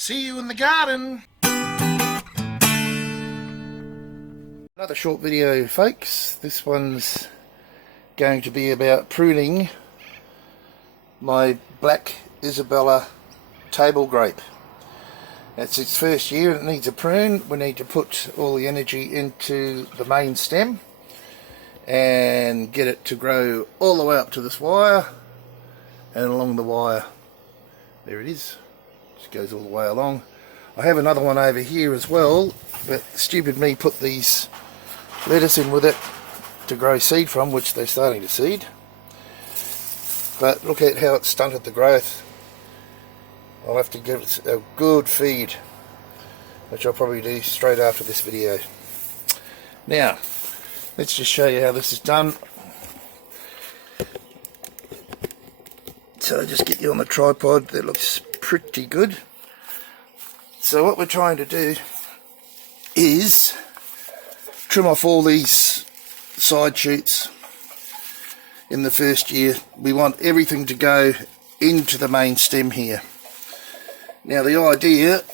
See you in the garden. Another short video, folks. This one's going to be about pruning my black Isabella table grape. It's its first year and it needs a prune. We need to put all the energy into the main stem and get it to grow all the way up to this wire and along the wire. There it is. Just goes all the way along. I have another one over here as well, but stupid me put these lettuce in with it to grow seed from, which they're starting to seed. But look at how it stunted the growth. I'll have to give it a good feed, which I'll probably do straight after this video. Now, let's just show you how this is done. So just get you on the tripod. That looks pretty good. So what we're trying to do is trim off all these side shoots in the first year. We want everything to go into the main stem here. Now the idea,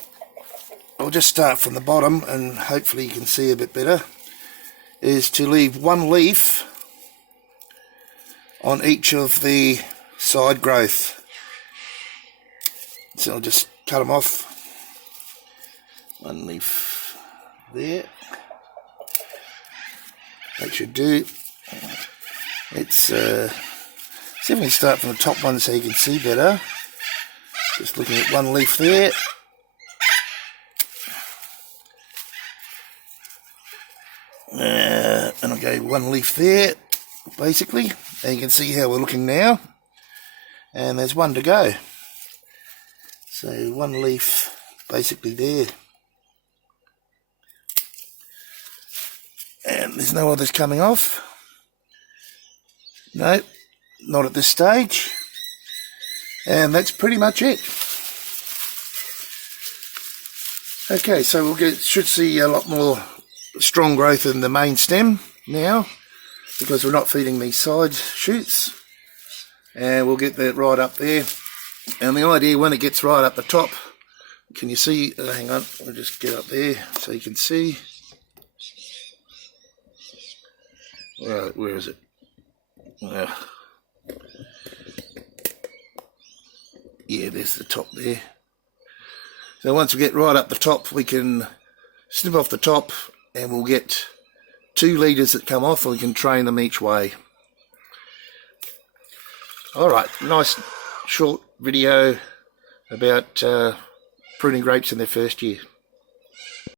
I'll just start from the bottom and hopefully you can see a bit better, is to leave one leaf on each of the side growth. So I'll just cut them off. One leaf there. That should do. Let's see if we can start from the top one so you can see better. Just looking at one leaf there. And I'll go one leaf there, basically. And you can see how we're looking now. And there's one to go. So one leaf basically there. And there's no others coming off. No, not at this stage. And that's pretty much it. Okay, so should see a lot more strong growth in the main stem now, because we're not feeding these side shoots. And we'll get that right up there. And the idea, when it gets right up the top, can you see, hang on, I'll just get up there so you can see. Right, where is it? Yeah, there's the top there. So once we get right up the top, we can snip off the top and we'll get 2 leaders that come off, and we can train them each way. Alright, nice short video about pruning grapes in their first year.